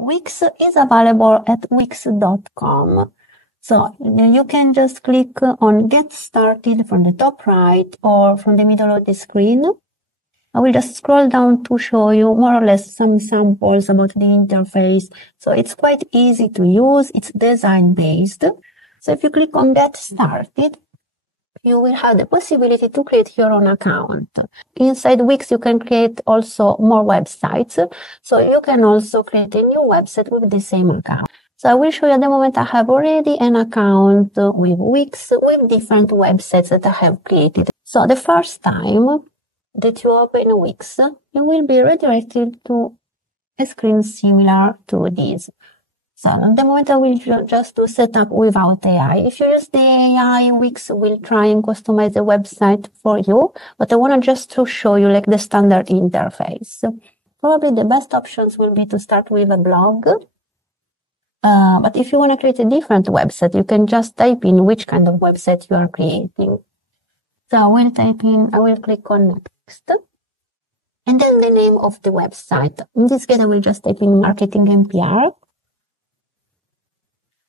Wix is available at wix.com. So you can just click on Get Started from the top right or from the middle of the screen. I will just scroll down to show you more or less some samples about the interface. So it's quite easy to use. It's design based. So if you click on Get Started, you will have the possibility to create your own account. Inside Wix, you can create also more websites. So you can also create a new website with the same account. So I will show you at the moment I have already an account with Wix with different websites that I have created. So the first time that you open Wix, you will be redirected to a screen similar to this. So at the moment I will just do setup without AI. If you use the AI, Wix will try and customize the website for you, but I want to just to show you like the standard interface. Probably the best options will be to start with a blog. But if you want to create a different website, you can just type in which kind of website you are creating. So I will click on next. And then the name of the website. In this case, I will just type in marketing NPR.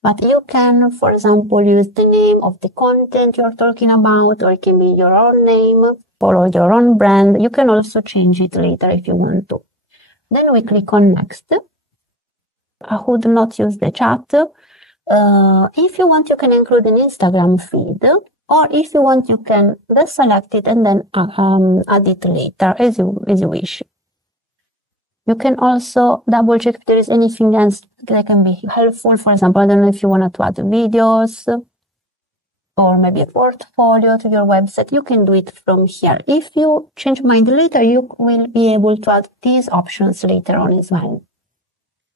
But you can, for example, use the name of the content you're talking about, or it can be your own name or your own brand. You can also change it later if you want to. Then we click on next. I would not use the chat. If you want, you can include an Instagram feed, or if you want, you can just select it and then add it later as you wish. You can also double check if there is anything else that can be helpful. For example, I don't know if you wanted to add videos or maybe a portfolio to your website. You can do it from here. If you change mind later, you will be able to add these options later on as well.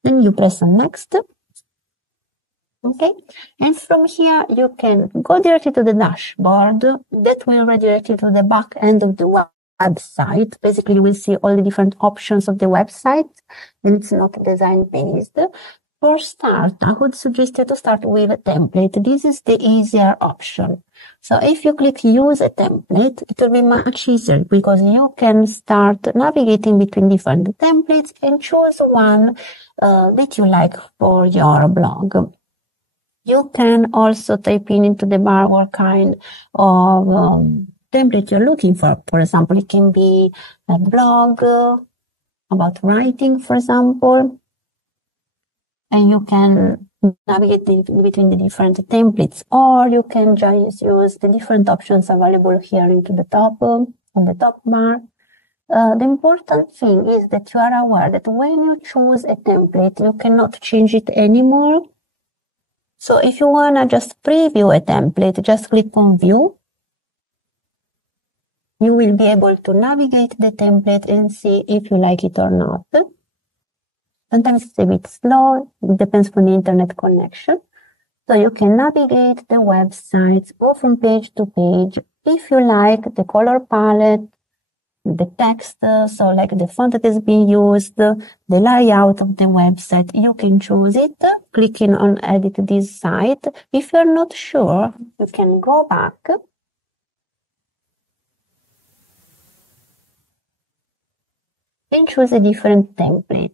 Then you press on next. Okay. And from here, you can go directly to the dashboard. That will redirect you to the back end of the website. Basically, you will see all the different options of the website, and it's not design based. For start, I would suggest you to start with a template. This is the easier option. So if you click use a template, it will be much easier because you can start navigating between different templates and choose one that you like for your blog. You can also type in into the bar what kind of template you're looking for. For example, it can be a blog about writing, for example, and you can navigate between the different templates, or you can just use the different options available here into the top, on the top bar. The important thing is that you are aware that when you choose a template, you cannot change it anymore. So if you want to just preview a template, just click on view. You will be able to navigate the template and see if you like it or not. Sometimes it's a bit slow. It depends on the internet connection. So you can navigate the websites, go from page to page. If you like the color palette, the text, so like the font that is being used, the layout of the website, you can choose it, clicking on edit this site. If you're not sure, you can go back and choose a different template.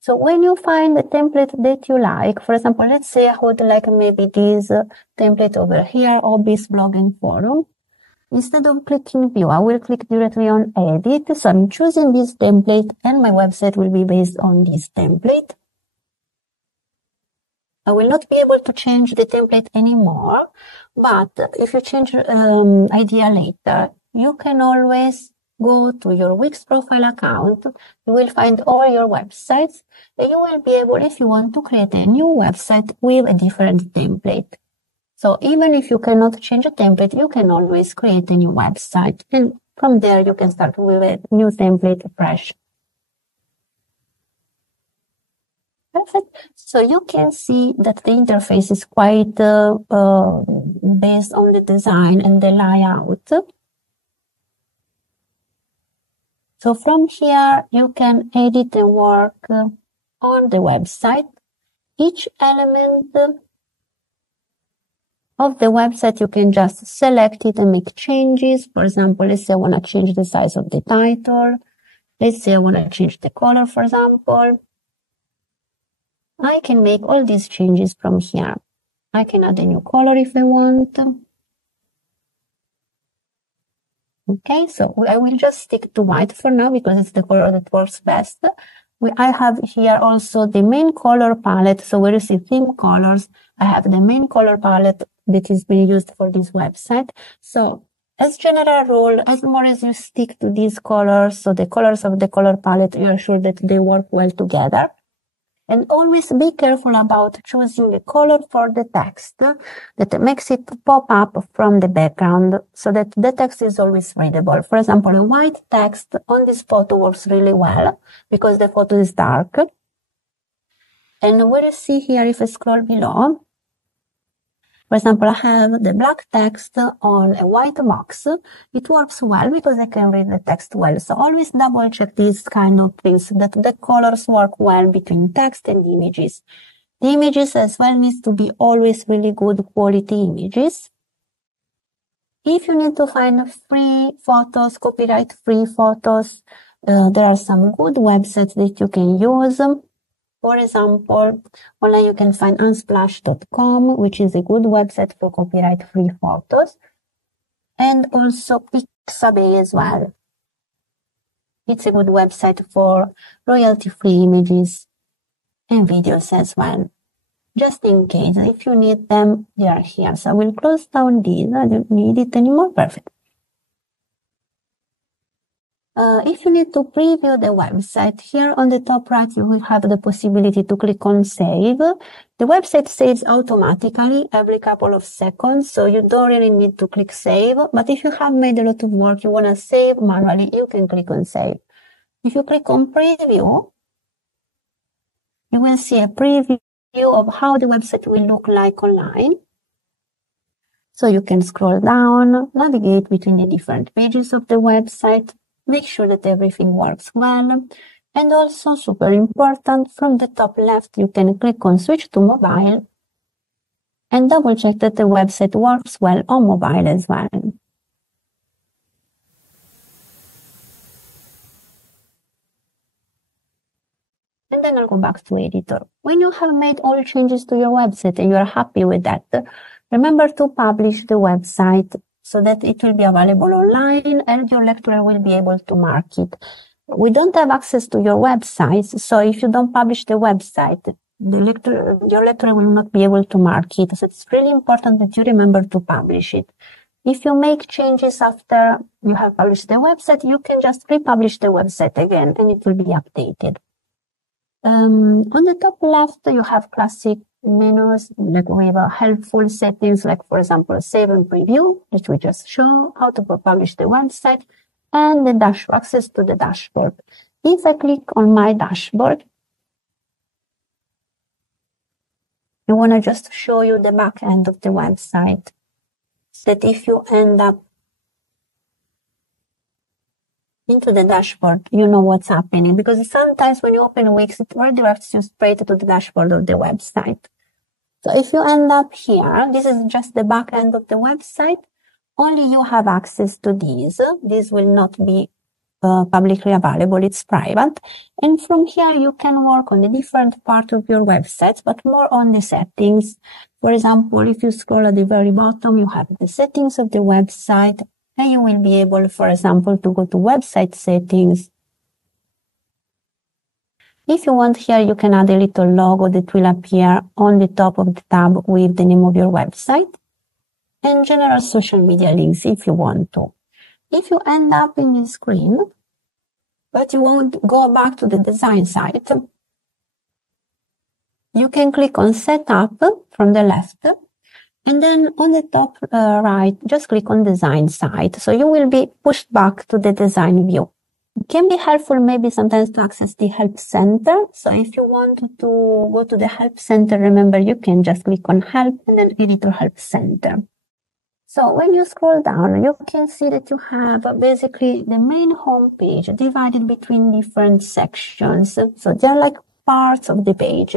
So when you find a template that you like, for example, let's say I would like maybe this template over here, Hobbies, Blog and Forum. Instead of clicking view, I will click directly on edit. So I'm choosing this template and my website will be based on this template. I will not be able to change the template anymore, but if you change idea later, you can always go to your Wix profile account. You will find all your websites and you will be able, if you want, to create a new website with a different template. So even if you cannot change a template, you can always create a new website. And from there, you can start with a new template fresh. Perfect. So you can see that the interface is quite based on the design and the layout. So from here, you can edit and work on the website. Each element of the website, you can just select it and make changes. For example, let's say I want to change the size of the title. Let's say I want to change the color, for example. I can make all these changes from here. I can add a new color if I want. Okay, so I will just stick to white for now because it's the color that works best. I have here also the main color palette. So where you see theme colors, I have the main color palette that is being used for this website. So as general rule, as more as you stick to these colors, so the colors of the color palette, you are sure that they work well together. And always be careful about choosing a color for the text that makes it pop up from the background so that the text is always readable. For example, a white text on this photo works really well because the photo is dark. And what you see here, if I scroll below, for example, I have the black text on a white box. It works well because I can read the text well. So always double check these kind of things, that the colors work well between text and images. The images as well needs to be always really good quality images. If you need to find free photos, copyright-free photos, there are some good websites that you can use. For example, online you can find unsplash.com, which is a good website for copyright-free photos, and also Pixabay as well. It's a good website for royalty-free images and videos as well. Just in case, if you need them, they are here. So I will close down these. I don't need it anymore. Perfect. If you need to preview the website, here on the top right, you will have the possibility to click on Save. The website saves automatically every couple of seconds, so you don't really need to click Save. But if you have made a lot of work, you want to save manually, you can click on Save. If you click on Preview, you will see a preview of how the website will look like online. So you can scroll down, navigate between the different pages of the website, make sure that everything works well. And also, super important, from the top left, you can click on Switch to Mobile and double check that the website works well on mobile as well. And then I'll go back to editor. When you have made all changes to your website and you are happy with that, remember to publish the website so that it will be available online and your lecturer will be able to mark it. We don't have access to your website, so if you don't publish the website, your lecturer will not be able to mark it. So it's really important that you remember to publish it. If you make changes after you have published the website, you can just republish the website again and it will be updated. On the top left, you have classic menus, like with helpful settings, like for example, save and preview, which we just show, how to publish the website, and the dashboard, access to the dashboard. If I click on my dashboard, I want to just show you the back end of the website, so that if you end up into the dashboard, you know what's happening, because sometimes when you open Wix, it redirects you straight to the dashboard of the website. So if you end up here, this is just the back end of the website. Only you have access to these. This will not be publicly available. It's private. And from here, you can work on the different part of your website, but more on the settings. For example, if you scroll at the very bottom, you have the settings of the website, and you will be able, for example, to go to website settings. If you want here, you can add a little logo that will appear on the top of the tab with the name of your website, and general social media links if you want to. If you end up in this screen, but you won't go back to the design site, you can click on Setup from the left, and then on the top right, just click on Design Site. So you will be pushed back to the design view. It can be helpful maybe sometimes to access the Help Center. So if you want to go to the Help Center, remember you can just click on Help and then Editor Help Center. So when you scroll down, you can see that you have basically the main home page divided between different sections. So they're like parts of the page.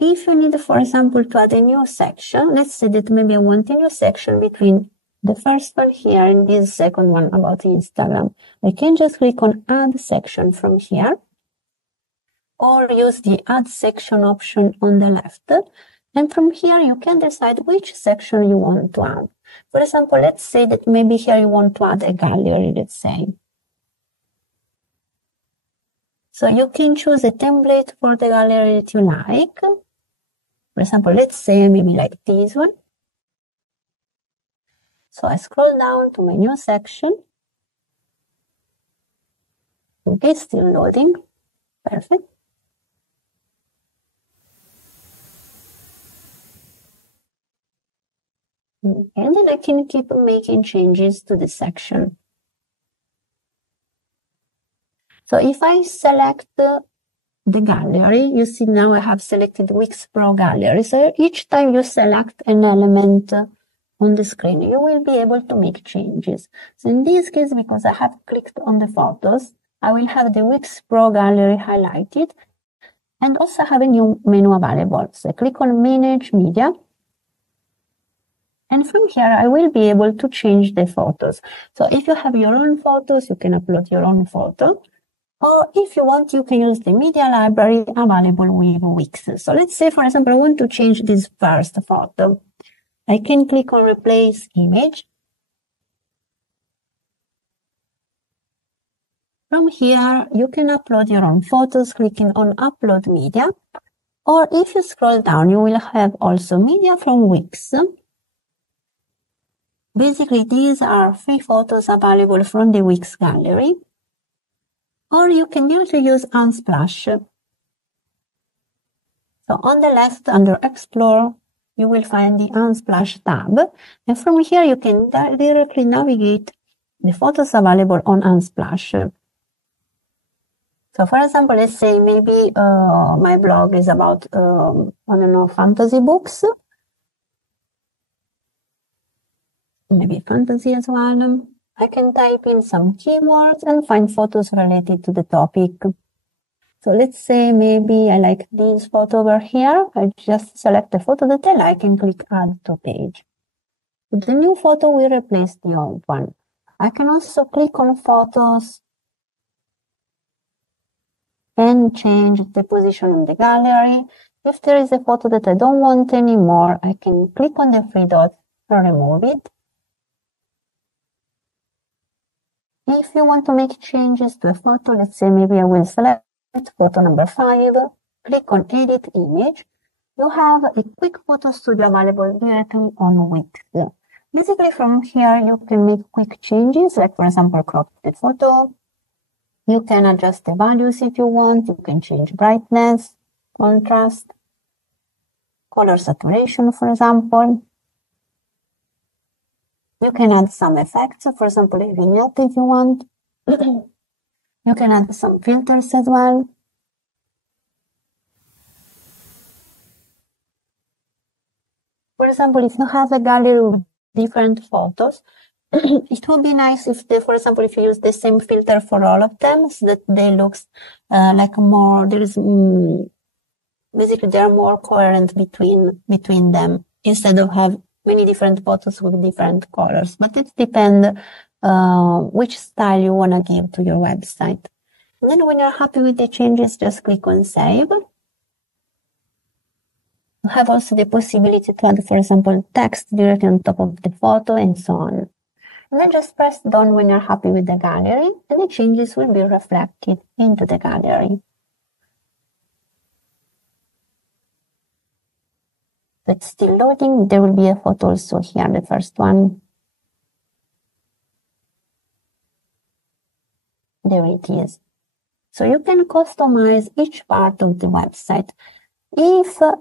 If you need, for example, to add a new section, let's say that maybe I want a new section between the first one here and this second one about Instagram. I can just click on Add Section from here, or use the Add Section option on the left. And from here, you can decide which section you want to add. For example, let's say that maybe here you want to add a gallery, let's say. So you can choose a template for the gallery that you like. For example, let's say maybe like this one. So I scroll down to my new section. Okay, still loading. Perfect. And then I can keep making changes to the section. So if I select the gallery, you see now I have selected Wix Pro Gallery. So each time you select an element on the screen, you will be able to make changes. So in this case, because I have clicked on the photos, I will have the Wix Pro Gallery highlighted and also have a new menu available. So I click on Manage Media. And from here, I will be able to change the photos. So if you have your own photos, you can upload your own photo. Or if you want, you can use the media library available with Wix. So let's say, for example, I want to change this first photo. I can click on Replace Image. From here, you can upload your own photos, clicking on Upload Media. Or if you scroll down, you will have also media from Wix. Basically, these are free photos available from the Wix gallery. Or you can also use Unsplash. So on the left, under Explore, you will find the Unsplash tab. And from here, you can directly navigate the photos available on Unsplash. So for example, let's say maybe my blog is about, I don't know, fantasy books. Maybe fantasy as well. I can type in some keywords and find photos related to the topic. So let's say maybe I like this photo over here. I just select the photo that I like and click Add to Page. The new photo will replace the old one. I can also click on Photos and change the position in the gallery. If there is a photo that I don't want anymore, I can click on the three dots and remove it. If you want to make changes to a photo, let's say maybe I will select photo number 5, click on Edit Image. You have a quick photo studio available directly on Wix. Basically, from here, you can make quick changes, like for example, crop the photo. You can adjust the values if you want. You can change brightness, contrast, color saturation, for example. You can add some effects, for example, a vignette if you want. You can add some filters as well. For example, if you have a gallery with different photos, it would be nice if, for example, if you use the same filter for all of them, so that they look like more, basically they are more coherent between them, instead of have many different photos with different colors. But it depends which style you want to give to your website. And then when you're happy with the changes, just click on Save. You have also the possibility to add, for example, text directly on top of the photo and so on. And then just press Done when you're happy with the gallery, and the changes will be reflected into the gallery. So it's still loading. There will be a photo also here, the first one. There it is. So you can customize each part of the website. If, for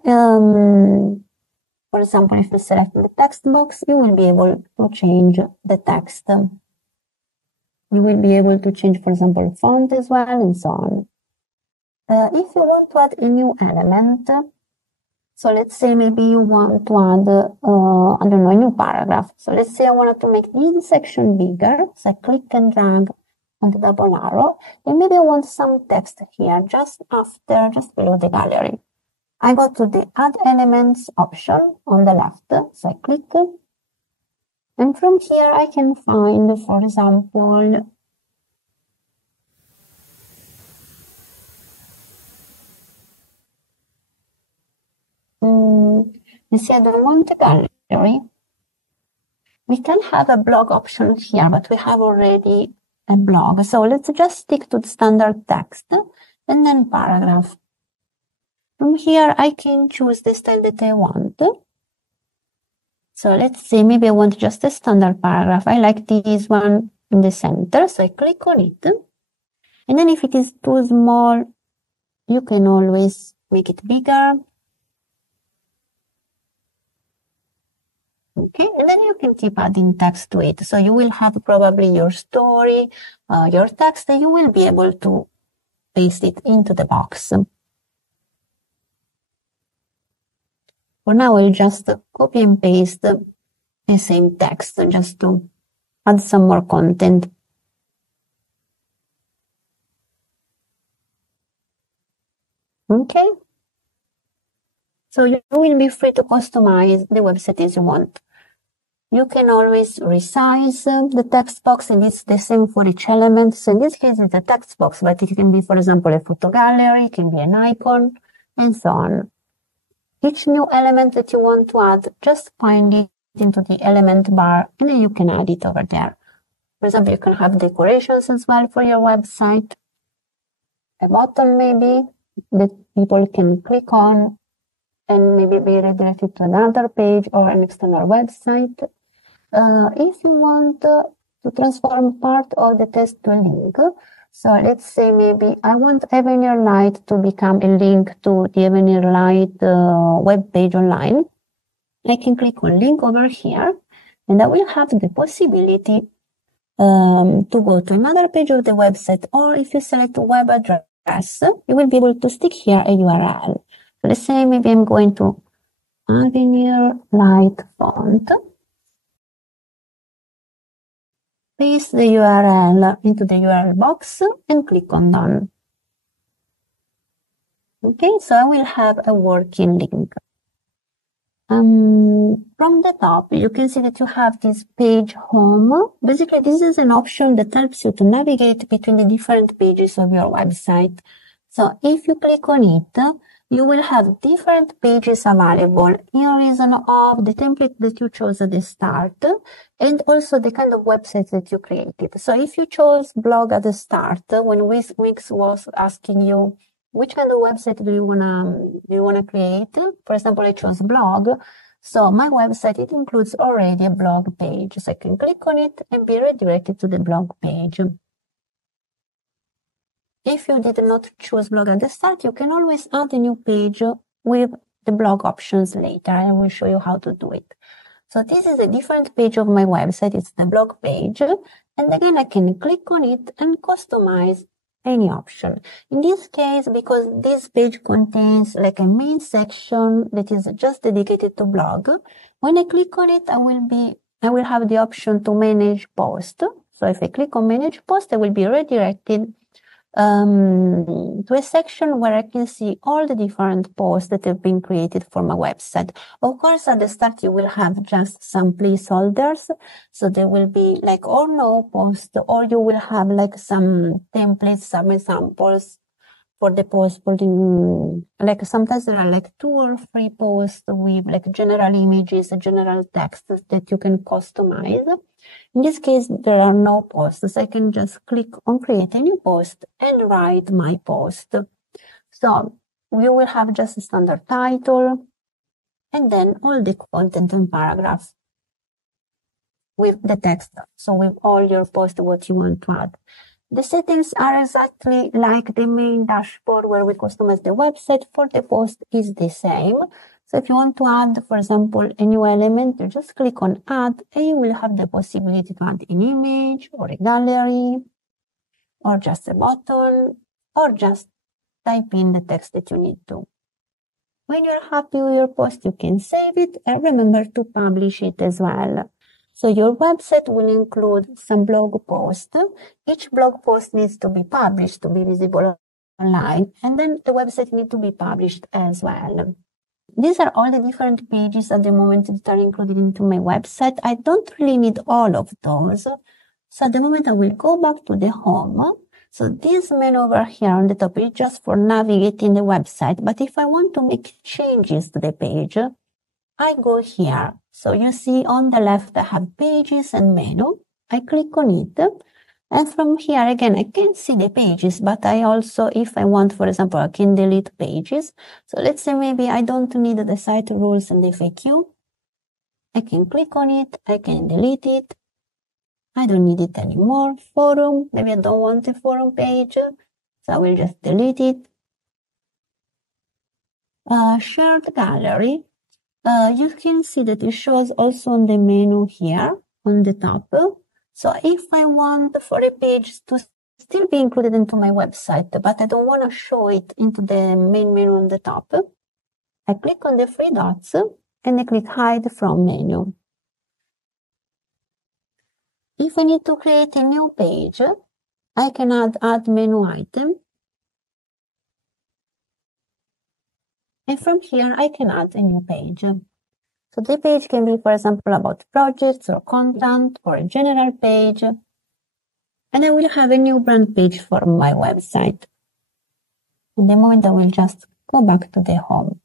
example, if you select the text box, you will be able to change the text. You will be able to change, for example, font as well, and so on. If you want to add a new element, so let's say maybe you want to add, I don't know, a new paragraph. So let's say I wanted to make this section bigger. So I click and drag on the double arrow, and maybe I want some text here, just below the gallery. I go to the Add Elements option on the left, so I click, and from here I can find, for example, you see I don't want a gallery. We can have a blog option here, but we have already a blog. So let's just stick to the standard text and then paragraph. From here, I can choose the style that I want. So let's say maybe I want just a standard paragraph. I like this one in the center, so I click on it. And then if it is too small, you can always make it bigger. Okay, and then you can keep adding text to it. So you will have probably your story, your text, and you will be able to paste it into the box. For now, I'll just copy and paste the same text just to add some more content. Okay. So you will be free to customize the website as you want. You can always resize the text box, and it's the same for each element. So in this case, it's a text box, but it can be, for example, a photo gallery, it can be an icon, and so on. Each new element that you want to add, just find it into the element bar, and then you can add it over there. For example, you can have decorations as well for your website. A button maybe that people can click on and maybe be redirected to another page or an external website. If you want to transform part of the text to a link, so let's say maybe I want Avenir Light to become a link to the Avenir Light web page online. I can click on link over here, and I will have the possibility to go to another page of the website, or if you select web address, you will be able to stick here a URL. So let's say maybe I'm going to Avenir Light font. Paste the URL into the URL box and click on Done. Okay, so I will have a working link. From the top, you can see that you have this page home. Basically, this is an option that helps you to navigate between the different pages of your website. So if you click on it, you will have different pages available in reason of the template that you chose at the start and also the kind of website that you created. So if you chose blog at the start, when Wix was asking you which kind of website do you wanna create, for example, I chose blog. So my website, it includes already a blog page. So I can click on it and be redirected to the blog page. If you did not choose blog at the start, you can always add a new page with the blog options later. I will show you how to do it. So this is a different page of my website. It's the blog page. And again, I can click on it and customize any option. In this case, because this page contains like a main section that is just dedicated to blog, when I click on it, I will have the option to manage post. So if I click on manage post, I will be redirected to a section where I can see all the different posts that have been created for my website. Of course, at the start, you will have just some placeholders. So there will be like or no post, or you will have like some templates, some examples for the post building. Like sometimes there are like 2 or 3 posts with like general images, general text that you can customize. In this case, there are no posts. I can just click on create a new post and write my post. So you will have just a standard title and then all the content and paragraphs with the text. So with all your posts, what you want to add. The settings are exactly like the main dashboard where we customize the website. For the post is the same. So if you want to add, for example, a new element, you just click on add and you will have the possibility to add an image or a gallery or just a button or just type in the text that you need to. When you're happy with your post, you can save it and remember to publish it as well. So your website will include some blog posts. Each blog post needs to be published to be visible online, and then the website needs to be published as well. These are all the different pages at the moment that are included into my website. I don't really need all of those. So at the moment I will go back to the home. So this menu over here on the top is just for navigating the website. But if I want to make changes to the page, I go here. So you see on the left I have pages and menu. I click on it. And from here, again, I can see the pages, but I also, if I want, for example, I can delete pages. So let's say maybe I don't need the site rules and the FAQ. I can click on it. I can delete it. I don't need it anymore. Forum, maybe I don't want a forum page. So I will just delete it. Shared gallery. You can see that it shows also on the menu here on the top. So if I want for a page to still be included into my website, but I don't want to show it into the main menu on the top, I click on the three dots and I click hide from menu. If I need to create a new page, I can add menu item. And from here, I can add a new page. So the page can be, for example, about projects or content or a general page. And I will have a new brand page for my website. In the moment, I will just go back to the home.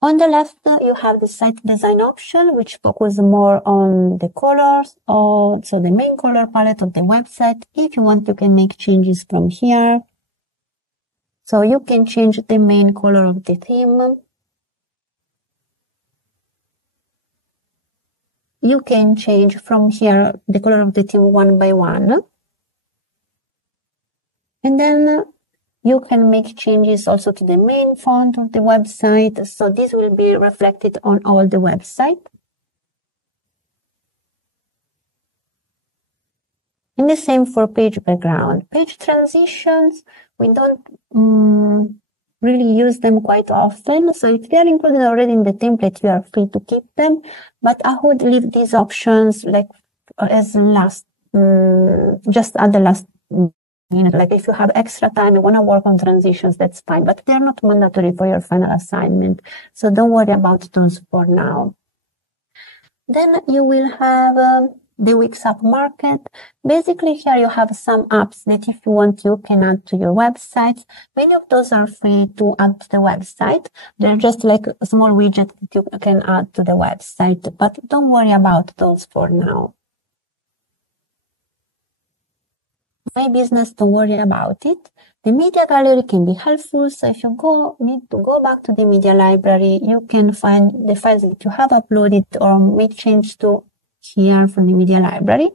On the left, you have the site design option, which focuses more on the colors, or so the main color palette of the website. If you want, you can make changes from here. So you can change the main color of the theme. You can change from here the color of the theme one by one. And then you can make changes also to the main font of the website. So this will be reflected on all the website. And the same for page background. Page transitions, we don't really use them quite often. So if they are included already in the template, you are free to keep them. But I would leave these options like as last, just at the last minute. Like if you have extra time, you want to work on transitions, that's fine. But they're not mandatory for your final assignment. So don't worry about those for now. Then you will have the Wix app market. Basically here you have some apps that if you want you can add to your website. Many of those are free to add to the website. They're just like a small widget that you can add to the website, but don't worry about those for now. My business, don't worry about it. The media gallery can be helpful. So if you need to go back to the media library, you can find the files that you have uploaded or make change to here from the media library.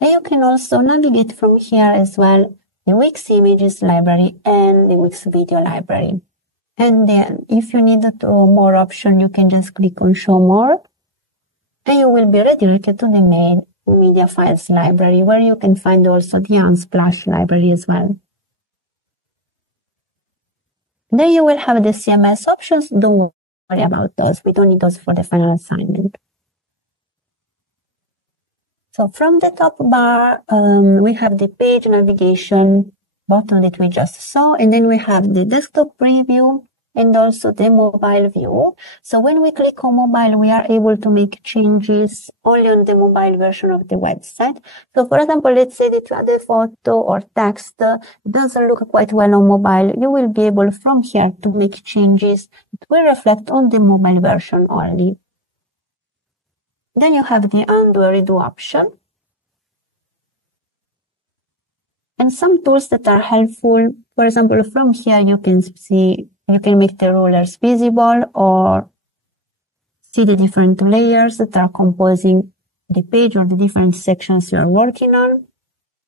And you can also navigate from here as well the Wix images library and the Wix video library. And then if you need more option, you can just click on show more and you will be redirected to the main media files library where you can find also the Unsplash library as well. Then you will have the CMS options. Don't worry about those. We don't need those for the final assignment. So from the top bar, we have the page navigation button that we just saw, and then we have the desktop preview and also the mobile view. So when we click on mobile, we are able to make changes only on the mobile version of the website. So for example, let's say that you add a photo or text, it doesn't look quite well on mobile. You will be able from here to make changes. It will reflect on the mobile version only. Then you have the undo or redo option. And some tools that are helpful, for example, from here you can see, you can make the rulers visible or see the different layers that are composing the page or the different sections you are working on,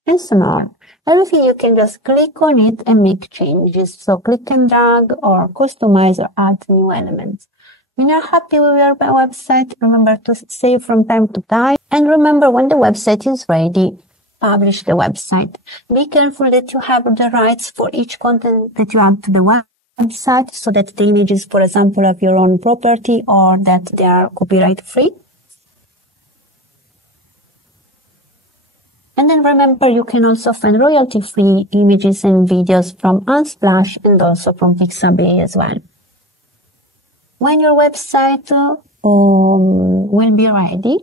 and so on. Everything you can just click on it and make changes. So click and drag or customize or add new elements. When you're happy with your website, remember to save from time to time. And remember, when the website is ready, publish the website. Be careful that you have the rights for each content that you add to the website so that the images, for example, of your own property or that they are copyright free. And then remember, you can also find royalty-free images and videos from Unsplash and also from Pixabay as well. When your website will be ready,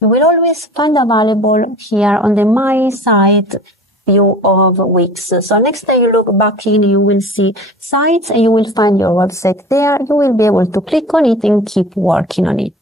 you will always find available here on the My Site view of Wix. So next time you look back in, you will see sites and you will find your website there. You will be able to click on it and keep working on it.